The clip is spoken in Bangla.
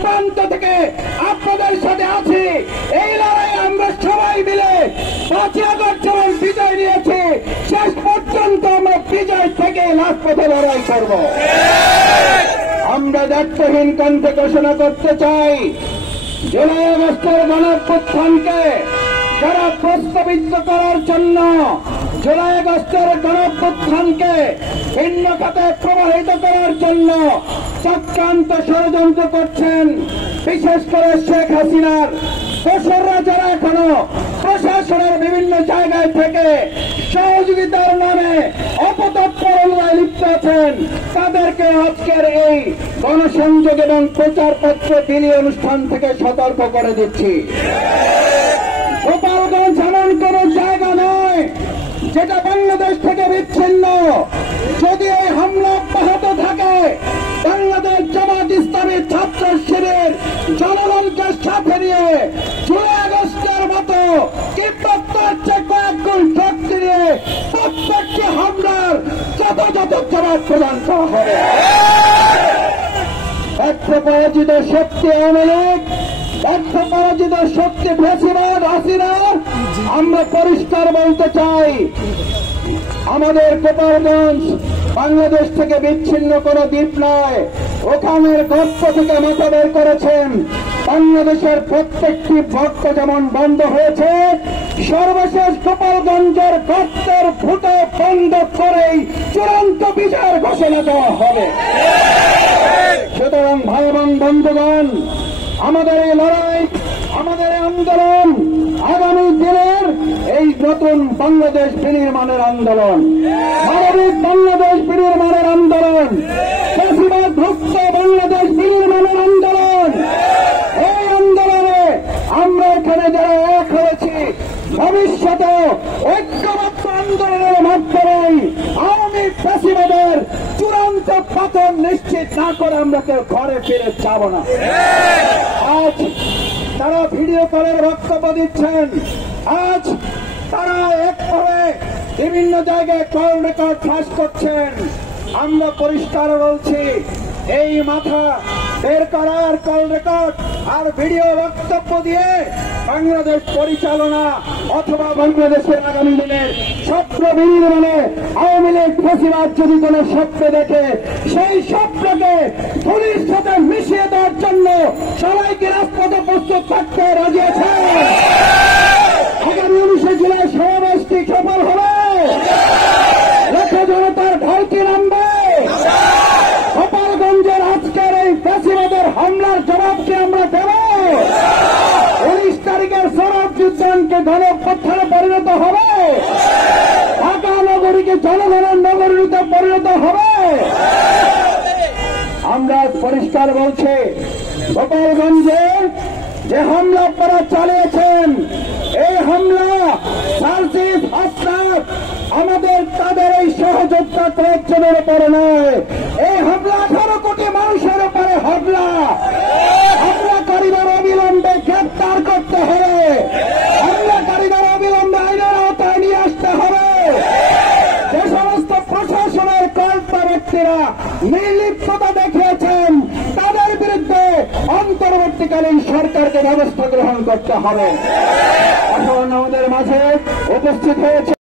প্রান্ত থেকে আপনাদের সাথে আছি। এই লড়াই আমরা সবাই মিলে 5ই আগস্ট যেমন বিজয় নিয়েছি, শেষ পর্যন্ত আমরা বিজয় থেকে রাজপথে লড়াই করব। আমরা দায়িত্বহীন কণ্ঠে ঘোষণা করতে চাই, জুলাই আগস্টের গণঅভ্যুত্থানকে যারা প্রস্তাবিত করার জন্য, জুলাই আগস্টের গণঅভ্যুত্থানকে ভিন্ন খাতে প্রবাহিত করার জন্য চক্রান্ত ষড়যন্ত্র করছেন, বিশেষ করে শেখ হাসিনার দোসররা যারা এখনো প্রশাসনের বিভিন্ন জায়গায় থেকে সহযোগিতার নামে অপতৎপরতায় লিপ্ত আছেন, তাদেরকে আজকের এই গণসংযোগ এবং প্রচারপত্র বিলি অনুষ্ঠান থেকে সতর্ক করে দিচ্ছি। গোপালগঞ্জ এমন কোন জায়গা নয় যেটা বাংলাদেশ থেকে বিচ্ছিন্ন। যদি এই হামলা অব্যাহত থাকে, বাংলাদেশ জামাত ইসলামী ছাত্র শিবির জনগণকে সাথে নিয়ে জুলাই আগস্টের মতো কিংবা তার চেয়ে কয়েক গুণ শক্তি নিয়ে প্রত্যেকটি হামলার যথাযথ জবাব প্রদান করা হবে। একটা পরাজিত শক্তি আওয়ামী লীগ, একটা পরাজিত শক্তি ফ্যাসিবাদ হাসিনা। আমরা পরিষ্কার বলতে চাই, আমাদের গোপালগঞ্জ বাংলাদেশ থেকে বিচ্ছিন্ন কোন দ্বীপ নয়। ওখানের গর্ত থেকে মাথা বের করেছেন। বাংলাদেশের প্রত্যেকটি গর্ত যেমন বন্ধ হয়েছে, সর্বশেষ গোপালগঞ্জের গর্তের ফুটো বন্ধ করেই চূড়ান্ত বিজয়ের ঘোষণা দেওয়া হবে। সুতরাং ভাই এবং বন্ধুগণ, আমাদের এই লড়াই, আমাদের এই আন্দোলন আগামী দিনের এই নতুন বাংলাদেশ বিনির্মাণের আন্দোলন, মানবিক বাংলাদেশ বিনির্মাণের আন্দোলন, ফ্যাসিবাদ মুক্ত বাংলাদেশ বিনির্মাণের আন্দোলন। এই আন্দোলনে আমরা এখানে যারা এক হয়েছি, ভবিষ্যতে ঐক্যবদ্ধ আন্দোলনের মাধ্যমেই আওয়ামী ফ্যাসিবাদের চূড়ান্ত পতন নিশ্চিত না করে আমরা কেউ ঘরে ফিরে যাব না। আজ তারা ভিডিও কলের বক্তব্য দিচ্ছেন, আজ তারা একভাবে বিভিন্ন জায়গায় কল রেকর্ড ফাঁস করছেন। আমরা পরিষ্কার বলছি, এই মাথা বের করার কল রেকর্ড আর ভিডিও বক্তব্য দিয়ে বাংলাদেশ পরিচালনা অথবা বাংলাদেশের আগামী দিনের স্বপ্ন বিনির্মাণে আওয়ামী লীগ ফ্যাসিবাদ যদি কোন স্বপ্ন দেখে, সেই স্বপ্নকে পুলিশ সাথে মিশিয়ে দেওয়ার জন্য সবাইকে রাজপথে প্রস্তুত থাকতে রাজি আছে। আগামী 19 জুলাই সমাবেশটি সফল হবে, লক্ষ জনতার ঢালটি নামবে। গোপালগঞ্জের আজকের এই ফ্যাসিবাদের হামলার জবাবকে আমরা দেব। 19 তারিখের সরব যুদ্ধকে গণঅভ্যুত্থানে পরিণত হবে, ঢাকা নগরীকে জনগণের নগরীতে পরিণত হবে। আমরা পরিষ্কার বলছি, গোপালগঞ্জে যে হামলা আপনারা চালিয়েছেন, এই হামলা সার্জিস হাসনাত আমাদের তাদের এই সহযোগিতা কয়েকজনের উপরে নয়, এই হামলা 18 কোটি মানুষের উপরে হামলা। হামলাকারীদের অবিলম্বে গ্রেপ্তার করতে হবে, হামলাকারীদের অবিলম্বে আইনের আওতায় নিয়ে আসতে হবে। যে সমস্ত প্রশাসনের কর্তা ব্যক্তিরা নির্লিপ্ততা দেখিয়েছেন, তাদের বিরুদ্ধে অন্তর্বর্তীকালীন সরকারকে ব্যবস্থা গ্রহণ করতে হবে। এখন আমাদের মাঝে উপস্থিত হয়েছে